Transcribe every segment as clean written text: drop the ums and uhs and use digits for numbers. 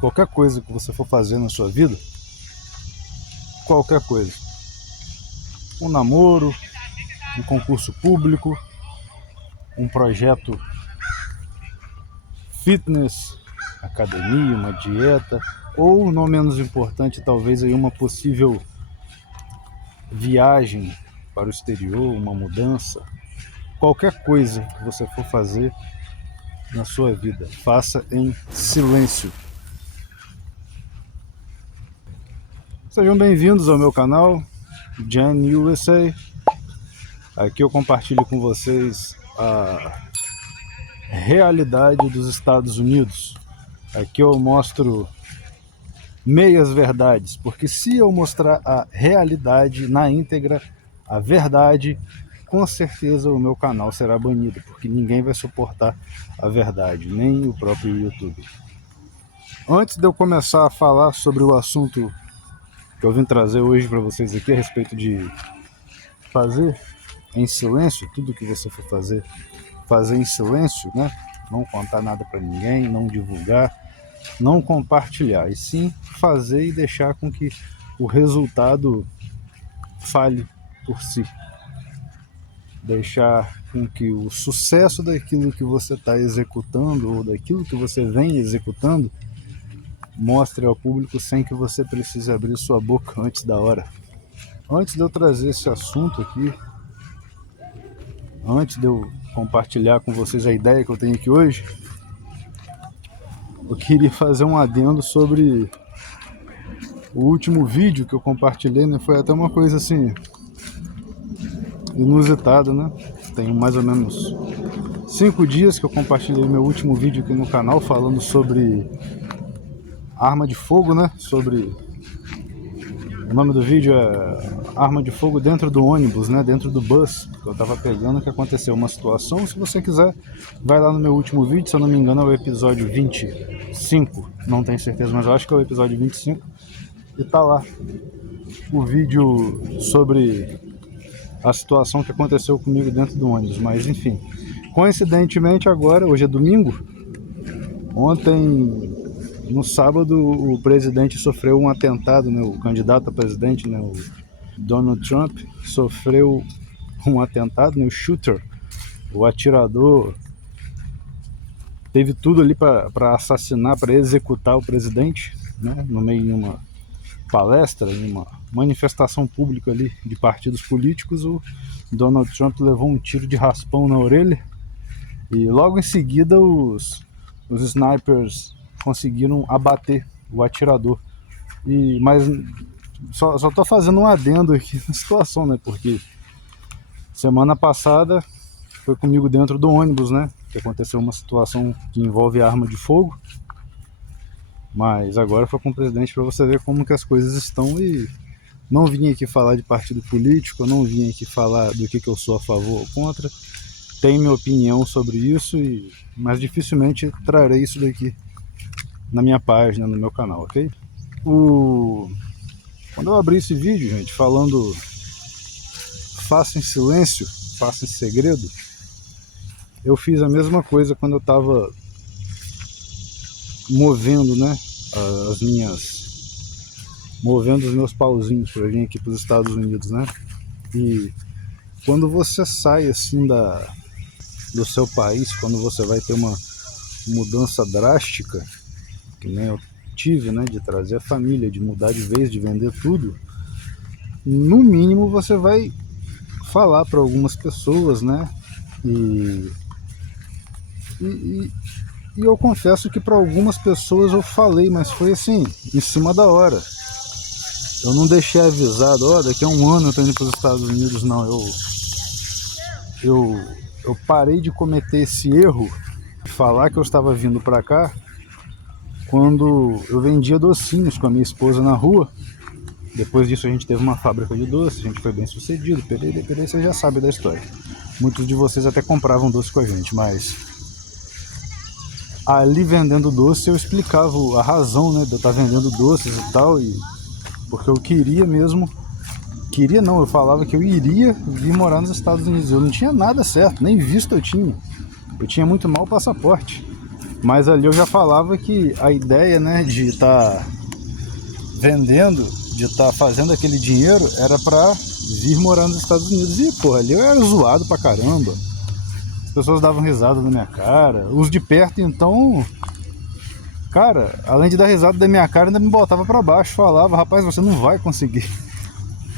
qualquer coisa que você for fazer na sua vida, qualquer coisa, um namoro, um concurso público, um projeto fitness, academia, uma dieta, ou, não menos importante, talvez aí uma possível viagem para o exterior, uma mudança, qualquer coisa que você for fazer na sua vida, faça em silêncio. Sejam bem-vindos ao meu canal, Jan USA. Aqui eu compartilho com vocês a realidade dos Estados Unidos. Aqui eu mostro meias verdades, porque se eu mostrar a realidade na íntegra, a verdade, com certeza o meu canal será banido, porque ninguém vai suportar a verdade, nem o próprio YouTube. Antes de eu começar a falar sobre o assunto que eu vim trazer hoje para vocês aqui, a respeito de fazer em silêncio, tudo que você for fazer em silêncio, né? Não contar nada para ninguém, não divulgar, não compartilhar, e sim fazer e deixar com que o resultado fale por si. Deixar com que o sucesso daquilo que você está executando ou daquilo que você vem executando mostre ao público sem que você precise abrir sua boca antes da hora. Antes de eu trazer esse assunto aqui, antes de eu compartilhar com vocês a ideia que eu tenho aqui hoje, eu queria fazer um adendo sobre o último vídeo que eu compartilhei, né? Foi até uma coisa assim inusitada, né? Tem mais ou menos 5 dias que eu compartilhei meu último vídeo aqui no canal falando sobre arma de fogo, né? O nome do vídeo é Arma de Fogo dentro do ônibus, né? Dentro do bus que eu tava pegando, que aconteceu uma situação. Se você quiser, vai lá no meu último vídeo, se eu não me engano é o episódio 25, não tenho certeza, mas eu acho que é o episódio 25, e tá lá o vídeo sobre a situação que aconteceu comigo dentro do ônibus. Mas enfim, coincidentemente agora, hoje é domingo, ontem, no sábado, o presidente sofreu um atentado, né? O candidato a presidente, né? O Donald Trump, sofreu um atentado, né? O shooter, o atirador, teve tudo ali para assassinar, para executar o presidente, né? No meio de uma palestra, em uma manifestação pública ali de partidos políticos, o Donald Trump levou um tiro de raspão na orelha e logo em seguida os snipers conseguiram abater o atirador. Mas só tô fazendo um adendo aqui na situação, né? Porque semana passada foi comigo dentro do ônibus, né? Que aconteceu uma situação que envolve arma de fogo. Mas agora foi com o presidente, para você ver como que as coisas estão. E não vim aqui falar de partido político, eu não vim aqui falar do que eu sou a favor ou contra. Tenho minha opinião sobre isso, mas dificilmente trarei isso daqui na minha página, no meu canal, ok? Quando eu abri esse vídeo, gente, falando faça em silêncio, faça em segredo, eu fiz a mesma coisa quando eu estava movendo, né, movendo os meus pauzinhos para vir aqui para os Estados Unidos, né? E quando você sai assim do seu país, quando você vai ter uma mudança drástica, que nem eu tive, né, de trazer a família, de mudar de vez, de vender tudo, no mínimo você vai falar para algumas pessoas, né? E eu confesso que para algumas pessoas eu falei, mas foi assim, em cima da hora. Eu não deixei avisado, ó, daqui a um ano eu tô indo para os Estados Unidos, não. Eu parei de cometer esse erro de falar que eu estava vindo para cá quando eu vendia docinhos com a minha esposa na rua. Depois disso a gente teve uma fábrica de doce, a gente foi bem sucedido, perei, você já sabe da história. Muitos de vocês até compravam doce com a gente, mas ali vendendo doce eu explicava a razão, né, de eu estar vendendo doces e tal, porque eu queria mesmo, eu falava que eu iria vir morar nos Estados Unidos. Eu não tinha nada certo, nem visto eu tinha muito mal passaporte. Mas ali eu já falava que a ideia, né, de estar vendendo, de estar fazendo aquele dinheiro, era pra vir morar nos Estados Unidos. E, pô, ali eu era zoado pra caramba. As pessoas davam risada na minha cara. Os de perto, então, cara, além de dar risada da minha cara, ainda me botava pra baixo. Falava, rapaz, você não vai conseguir.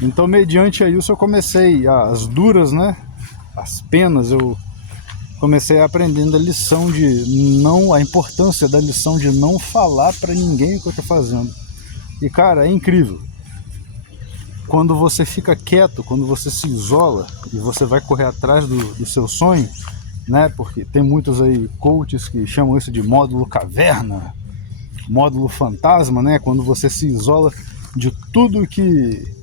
Então, mediante a isso, eu comecei as duras, né, as penas, eu comecei aprendendo a lição de não, a importância da lição de não falar pra ninguém o que eu tô fazendo. E, cara, é incrível. Quando você fica quieto, quando você se isola e você vai correr atrás do seu sonho, né? Porque tem muitos aí coaches que chamam isso de módulo caverna, módulo fantasma, né? Quando você se isola de tudo que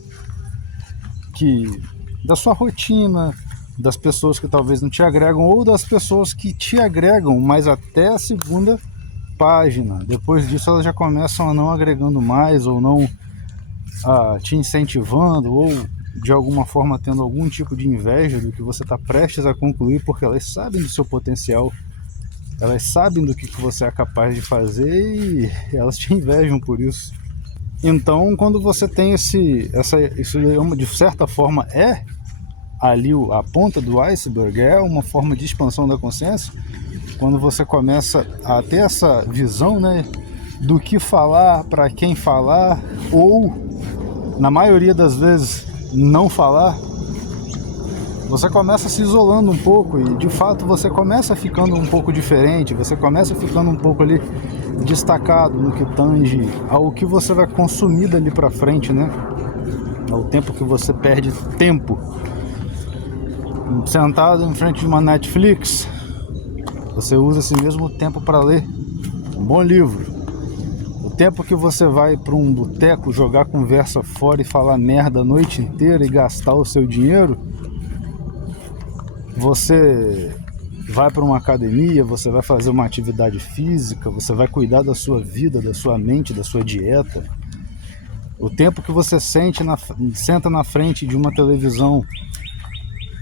da sua rotina, das pessoas que talvez não te agregam ou das pessoas que te agregam, mas até a segunda página. Depois disso elas já começam a não agregando mais ou não te incentivando ou de alguma forma tendo algum tipo de inveja do que você está prestes a concluir, porque elas sabem do seu potencial, elas sabem do que você é capaz de fazer e elas te invejam por isso. Então, quando você tem isso de certa forma ali a ponta do iceberg, é uma forma de expansão da consciência, quando você começa a ter essa visão, né, do que falar, para quem falar, ou na maioria das vezes não falar, você começa se isolando um pouco e de fato você começa ficando um pouco diferente, você começa ficando um pouco ali destacado no que tange ao que você vai consumir dali pra frente, né? Ao tempo que você perde tempo sentado em frente de uma Netflix, você usa esse mesmo tempo para ler um bom livro. O tempo que você vai para um boteco jogar conversa fora e falar merda a noite inteira e gastar o seu dinheiro, você vai para uma academia, você vai fazer uma atividade física, você vai cuidar da sua vida, da sua mente, da sua dieta. O tempo que você senta na frente de uma televisão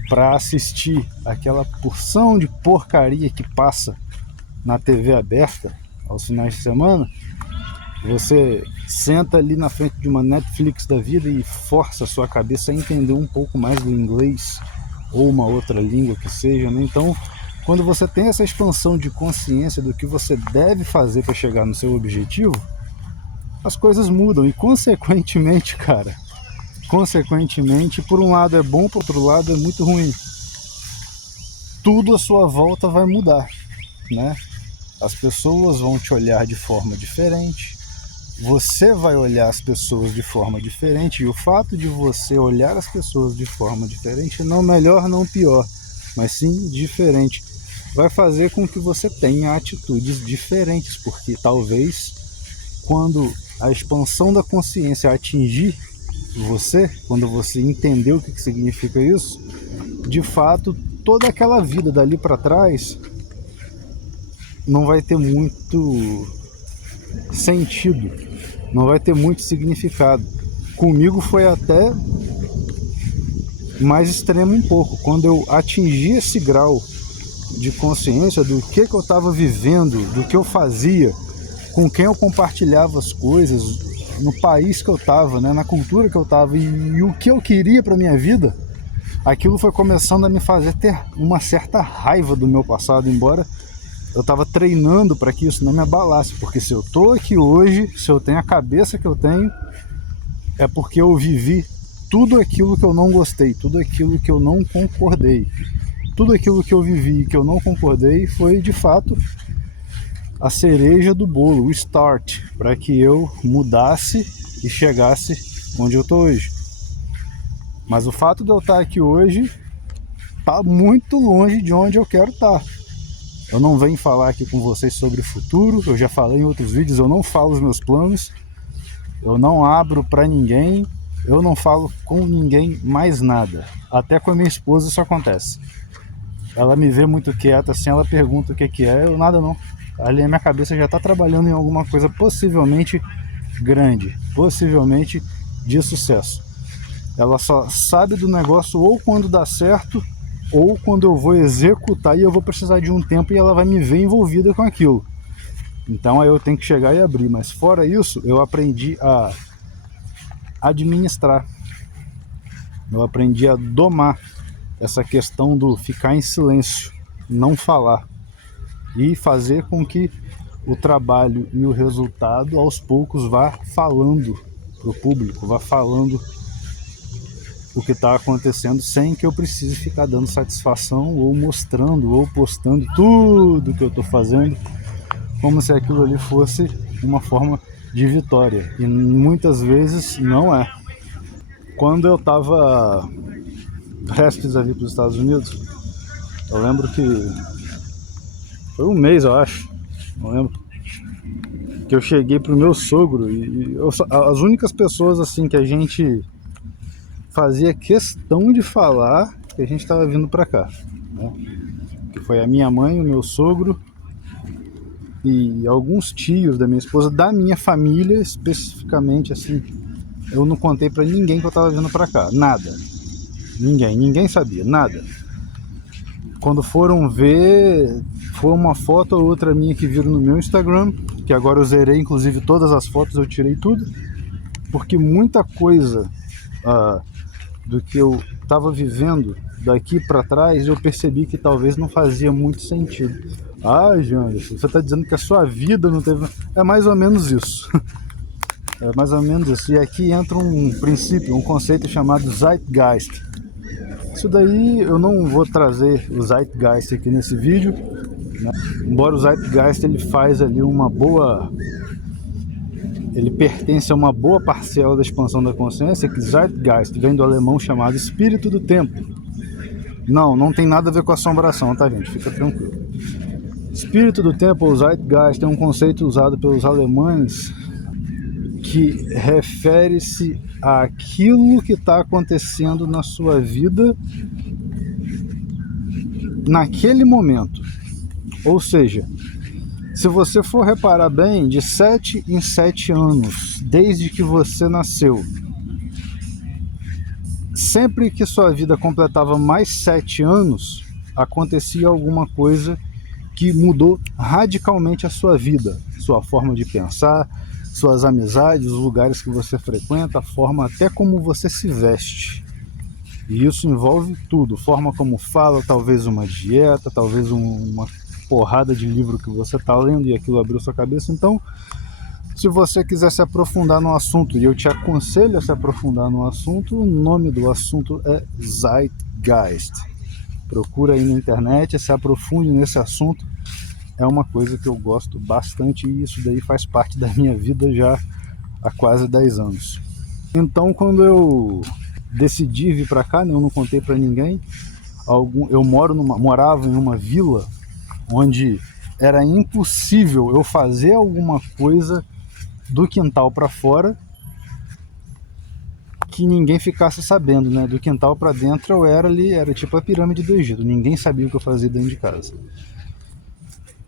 para assistir aquela porção de porcaria que passa na TV aberta aos finais de semana, você senta ali na frente de uma Netflix da vida e força a sua cabeça a entender um pouco mais do inglês ou uma outra língua que seja, né? Então, quando você tem essa expansão de consciência do que você deve fazer para chegar no seu objetivo, as coisas mudam e consequentemente, cara, por um lado é bom, por outro lado é muito ruim. Tudo à sua volta vai mudar, né? As pessoas vão te olhar de forma diferente, você vai olhar as pessoas de forma diferente, e o fato de você olhar as pessoas de forma diferente, não melhor, não pior, mas sim diferente, vai fazer com que você tenha atitudes diferentes, porque talvez quando a expansão da consciência atingir você, quando você entender o que significa isso, de fato, toda aquela vida dali para trás não vai ter muito sentido, não vai ter muito significado. Comigo foi até mais extremo um pouco. Quando eu atingi esse grau de consciência do que eu estava vivendo, do que eu fazia, com quem eu compartilhava as coisas, no país que eu estava, né, na cultura que eu estava e o que eu queria para minha vida, aquilo foi começando a me fazer ter uma certa raiva do meu passado, embora eu estava treinando para que isso não me abalasse, porque se eu estou aqui hoje, se eu tenho a cabeça que eu tenho, é porque eu vivi tudo aquilo que eu não gostei, tudo aquilo que eu não concordei. Tudo aquilo que eu vivi e que eu não concordei foi, de fato, a cereja do bolo, o start, para que eu mudasse e chegasse onde eu estou hoje. Mas o fato de eu estar aqui hoje está muito longe de onde eu quero estar. Eu não venho falar aqui com vocês sobre o futuro, eu já falei em outros vídeos, eu não falo os meus planos, eu não abro para ninguém, eu não falo com ninguém mais nada. Até com a minha esposa isso acontece. Ela me vê muito quieta assim, ela pergunta o que é, eu nada não. Ali a minha cabeça já está trabalhando em alguma coisa possivelmente grande, possivelmente de sucesso. Ela só sabe do negócio ou quando dá certo, ou quando eu vou executar e eu vou precisar de um tempo e ela vai me ver envolvida com aquilo. Então aí eu tenho que chegar e abrir. Mas fora isso, eu aprendi a administrar. Eu aprendi a domar essa questão do ficar em silêncio, não falar. E fazer com que o trabalho e o resultado aos poucos vá falando para o público, vá falando o que está acontecendo sem que eu precise ficar dando satisfação ou mostrando ou postando tudo que eu estou fazendo como se aquilo ali fosse uma forma de vitória, e muitas vezes não é. Quando eu estava prestes a vir para os Estados Unidos, eu lembro que foi um mês, eu acho, não lembro, que eu cheguei pro meu sogro e as únicas pessoas assim que a gente fazia questão de falar que a gente estava vindo para cá, né? Que foi a minha mãe, o meu sogro e alguns tios da minha esposa, da minha família especificamente, assim. Eu não contei para ninguém que eu estava vindo para cá, nada, ninguém sabia, nada. Quando foram ver, foi uma foto ou outra minha que viram no meu Instagram, que agora eu zerei, inclusive todas as fotos eu tirei tudo, porque muita coisa do que eu estava vivendo daqui para trás eu percebi que talvez não fazia muito sentido. Ah, Janderson, você está dizendo que a sua vida não teve... É mais ou menos isso. É mais ou menos isso. E aqui entra um princípio, um conceito chamado Zeitgeist. Isso daí eu não vou trazer o Zeitgeist aqui nesse vídeo, né? Embora o Zeitgeist ele faz ali uma boa... Ele pertence a uma boa parcela da expansão da consciência, que Zeitgeist vem do alemão chamado espírito do tempo. Não tem nada a ver com assombração, tá, gente? Fica tranquilo. Espírito do tempo, ou Zeitgeist, é um conceito usado pelos alemães que refere-se àquilo que está acontecendo na sua vida naquele momento. Ou seja, se você for reparar bem, de 7 em 7 anos, desde que você nasceu, sempre que sua vida completava mais 7 anos, acontecia alguma coisa que mudou radicalmente a sua vida, sua forma de pensar, suas amizades, os lugares que você frequenta, a forma até como você se veste. E isso envolve tudo, forma como fala, talvez uma dieta, talvez uma porrada de livro que você está lendo e aquilo abriu sua cabeça. Então, se você quiser se aprofundar no assunto, e eu te aconselho a se aprofundar no assunto, o nome do assunto é Zeitgeist. Procura aí na internet, se aprofunde nesse assunto. É uma coisa que eu gosto bastante e isso daí faz parte da minha vida já há quase 10 anos. Então, quando eu decidi vir para cá, né, eu não contei para ninguém, eu morava em uma vila onde era impossível eu fazer alguma coisa do quintal para fora que ninguém ficasse sabendo, né? Do quintal para dentro eu era tipo a pirâmide do Egito, ninguém sabia o que eu fazia dentro de casa.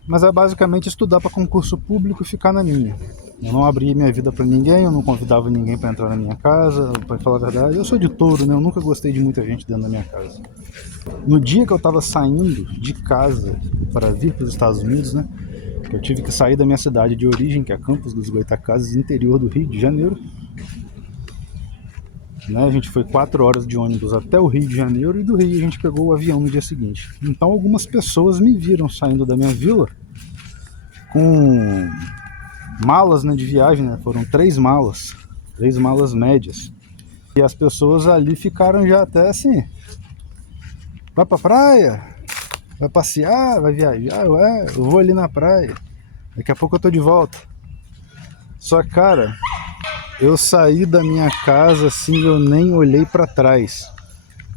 Mas é basicamente estudar para concurso público e ficar na minha. Eu não abria minha vida para ninguém, eu não convidava ninguém para entrar na minha casa, para falar a verdade. Eu sou de touro, né? Eu nunca gostei de muita gente dentro da minha casa. No dia que eu estava saindo de casa para vir para os Estados Unidos, né? Eu tive que sair da minha cidade de origem, que é Campos dos Goytacazes, interior do Rio de Janeiro. Né? A gente foi 4 horas de ônibus até o Rio de Janeiro e do Rio a gente pegou o avião no dia seguinte. Então algumas pessoas me viram saindo da minha vila com malas, né, de viagem, né? Foram 3 malas médias. E as pessoas ali ficaram já até assim: vai pra praia? Vai passear? Vai viajar? Eu vou ali na praia. Daqui a pouco eu tô de volta. Só que, cara, eu saí da minha casa assim, eu nem olhei para trás.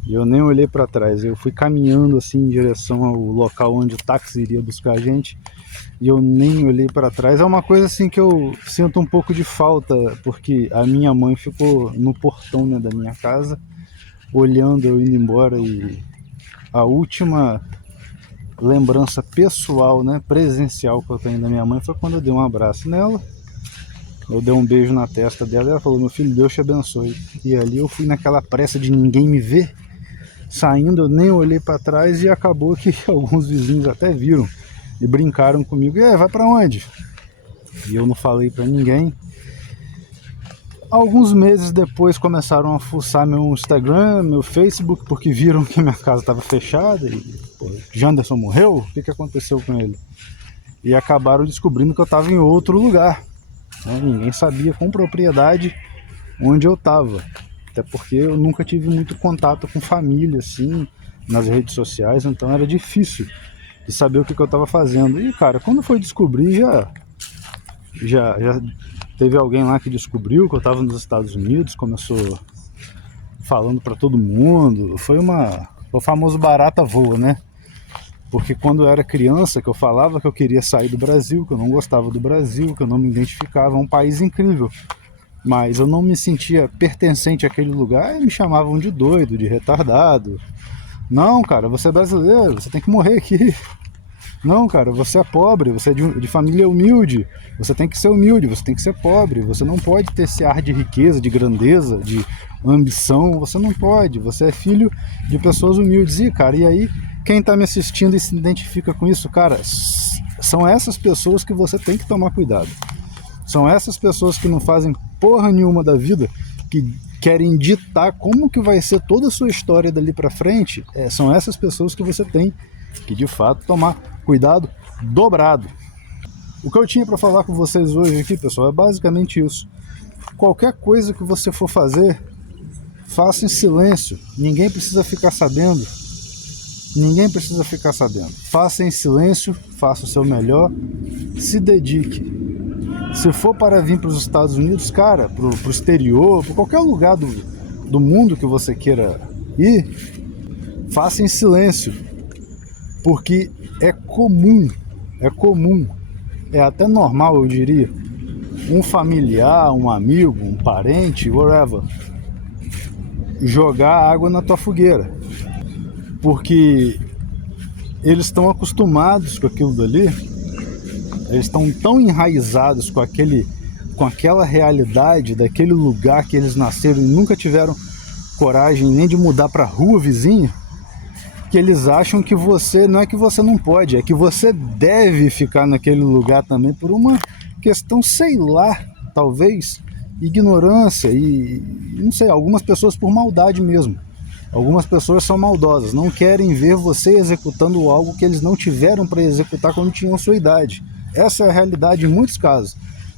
Eu fui caminhando assim em direção ao local onde o táxi iria buscar a gente e eu nem olhei para trás. É uma coisa assim que eu sinto um pouco de falta, porque a minha mãe ficou no portão, né, da minha casa, olhando eu indo embora, e a última lembrança pessoal, né, presencial que eu tenho da minha mãe foi quando eu dei um abraço nela. Eu dei um beijo na testa dela e ela falou: meu filho, Deus te abençoe. E ali eu fui naquela pressa de ninguém me ver saindo, eu nem olhei para trás e acabou que alguns vizinhos até viram e brincaram comigo: e aí, vai para onde? e eu não falei para ninguém. Alguns meses depois começaram a fuçar meu Instagram, meu Facebook, porque viram que minha casa estava fechada e, pô, Janderson morreu? O que aconteceu com ele? E acabaram descobrindo que eu estava em outro lugar, né? Ninguém sabia com propriedade onde eu estava, até porque eu nunca tive muito contato com família, assim, nas redes sociais, então era difícil de saber o que eu estava fazendo. E, cara, quando foi descobrir, já teve alguém lá que descobriu que eu estava nos Estados Unidos, começou falando para todo mundo. Foi o famoso barata voa, né? Porque quando eu era criança, que eu falava que eu queria sair do Brasil, que eu não gostava do Brasil, que eu não me identificava, é um país incrível, mas eu não me sentia pertencente àquele lugar e me chamavam de doido, de retardado. Não, cara, você é brasileiro, você tem que morrer aqui. Não, cara, você é pobre, você é de família humilde, você tem que ser humilde, você tem que ser pobre, você não pode ter esse ar de riqueza, de grandeza, de ambição, você não pode, você é filho de pessoas humildes. E, cara, e aí, quem tá me assistindo e se identifica com isso, cara, são essas pessoas que você tem que tomar cuidado. São essas pessoas que não fazem porra nenhuma da vida, que querem ditar como que vai ser toda a sua história dali pra frente. São essas pessoas que você tem que, de fato, tomar cuidado dobrado. O que eu tinha para falar com vocês hoje aqui, pessoal, é basicamente isso. Qualquer coisa que você for fazer, faça em silêncio. Ninguém precisa ficar sabendo. Ninguém precisa ficar sabendo. Faça em silêncio, faça o seu melhor, se dedique. Se for para vir para os Estados Unidos, cara, para o exterior, para qualquer lugar do mundo que você queira ir, faça em silêncio. Porque é comum, é até normal, eu diria, um familiar, um amigo, um parente, whatever, jogar água na tua fogueira. Porque eles estão acostumados com aquilo dali, eles estão tão enraizados com aquela realidade daquele lugar que eles nasceram e nunca tiveram coragem nem de mudar para a rua vizinha, que eles acham que você, não é que você não pode, é que você deve ficar naquele lugar também por uma questão, sei lá, talvez, ignorância e, não sei, algumas pessoas por maldade mesmo. Algumas pessoas são maldosas, não querem ver você executando algo que eles não tiveram para executar quando tinham sua idade. Essa é a realidade em muitos casos.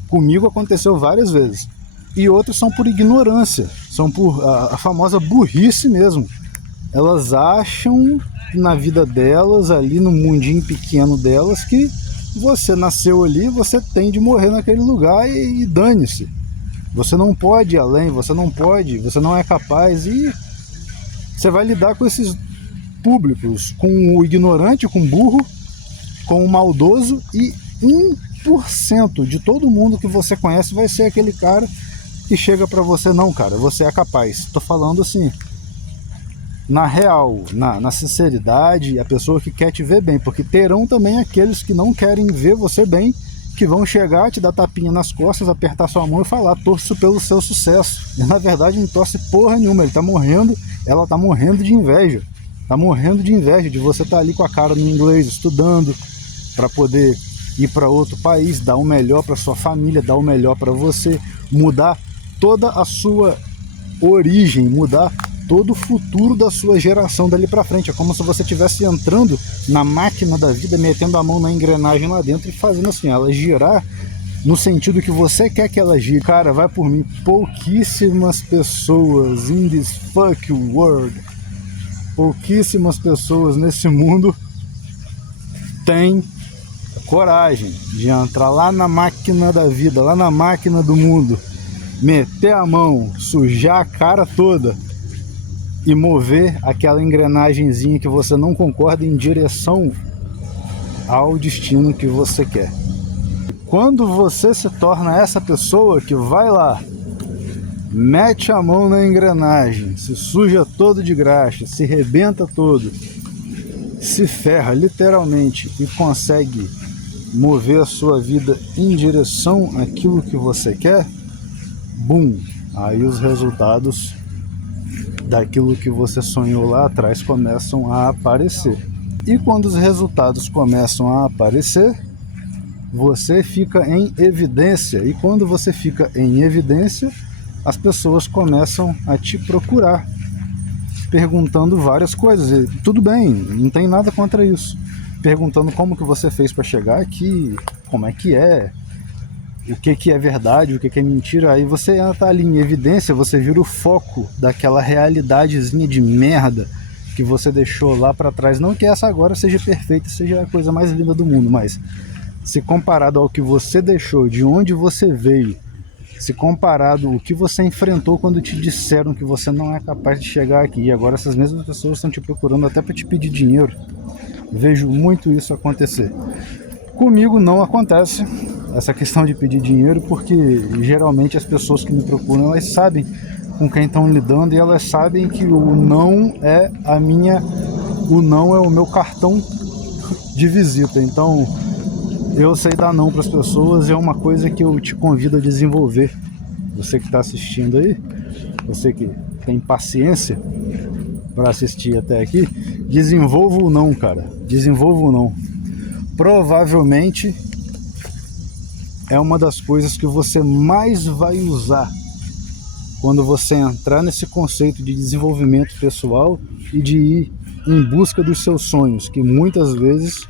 Comigo aconteceu várias vezes. E outros são por ignorância, são por a famosa burrice mesmo. Elas acham na vida delas, ali no mundinho pequeno delas, que você nasceu ali, você tem de morrer naquele lugar e dane-se. Você não pode ir além, você não é capaz, e você vai lidar com esses públicos, com o ignorante, com o burro, com o maldoso, e 1% de todo mundo que você conhece vai ser aquele cara que chega pra você, não, cara, você é capaz. Tô falando assim, na real, na sinceridade, a pessoa que quer te ver bem, porque terão também aqueles que não querem ver você bem, que vão chegar, te dar tapinha nas costas, apertar sua mão e falar, torço pelo seu sucesso. E na verdade não torce porra nenhuma, ele tá morrendo, ela tá morrendo de inveja. Tá morrendo de inveja de você estar ali com a cara no inglês, estudando, para poder ir para outro país, dar o melhor para sua família, dar o melhor para você, mudar toda a sua origem, mudar todo o futuro da sua geração dali para frente. É como se você estivesse entrando na máquina da vida, metendo a mão na engrenagem lá dentro e fazendo assim, ela girar no sentido que você quer que ela gire. Cara, vai por mim, pouquíssimas pessoas in this fucking world, pouquíssimas pessoas nesse mundo têm coragem de entrar lá na máquina da vida, lá na máquina do mundo, meter a mão, sujar a cara toda e mover aquela engrenagenzinha que você não concorda em direção ao destino que você quer. Quando você se torna essa pessoa que vai lá, mete a mão na engrenagem, se suja todo de graxa, se rebenta todo, se ferra literalmente e consegue mover a sua vida em direção àquilo que você quer, bum, aí os resultados daquilo que você sonhou lá atrás começam a aparecer. E quando os resultados começam a aparecer, você fica em evidência. E quando você fica em evidência, as pessoas começam a te procurar, perguntando várias coisas. E tudo bem, não tem nada contra isso. Perguntando como que você fez para chegar aqui, como é que é, o que é verdade, o que é mentira. Aí você está ali em evidência, você vira o foco daquela realidadezinha de merda que você deixou lá para trás. Não que essa agora seja perfeita, seja a coisa mais linda do mundo, mas se comparado ao que você deixou, de onde você veio, se comparado ao que você enfrentou quando te disseram que você não é capaz de chegar aqui, e agora essas mesmas pessoas estão te procurando até para te pedir dinheiro. Vejo muito isso acontecer. Comigo não acontece essa questão de pedir dinheiro, porque geralmente as pessoas que me procuram, elas sabem com quem estão lidando, e elas sabem que o não é o meu cartão de visita. Então eu sei dar não para as pessoas, é uma coisa que eu te convido a desenvolver. Você que está assistindo aí, você que tem paciência para assistir até aqui, desenvolva o não, cara. Desenvolva o não. Provavelmente é uma das coisas que você mais vai usar quando você entrar nesse conceito de desenvolvimento pessoal e de ir em busca dos seus sonhos, que muitas vezes,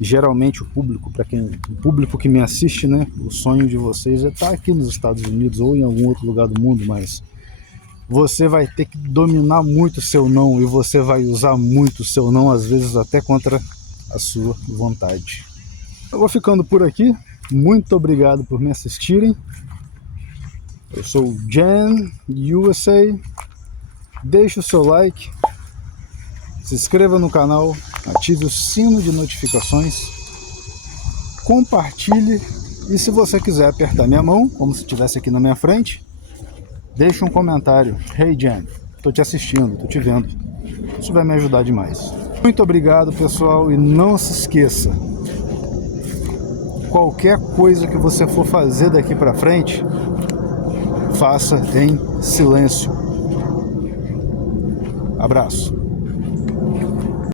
geralmente o público que me assiste, né, o sonho de vocês é estar aqui nos Estados Unidos ou em algum outro lugar do mundo, mas você vai ter que dominar muito o seu não, e você vai usar muito o seu não, às vezes até contra a sua vontade. Eu vou ficando por aqui. Muito obrigado por me assistirem. Eu sou o Jan USA. Deixe o seu like, se inscreva no canal, ative o sino de notificações, compartilhe, e se você quiser apertar minha mão, como se estivesse aqui na minha frente, deixe um comentário. Hey Jan, tô te assistindo, tô te vendo. Isso vai me ajudar demais. Muito obrigado, pessoal, e não se esqueça, qualquer coisa que você for fazer daqui para frente, faça em silêncio. Abraço.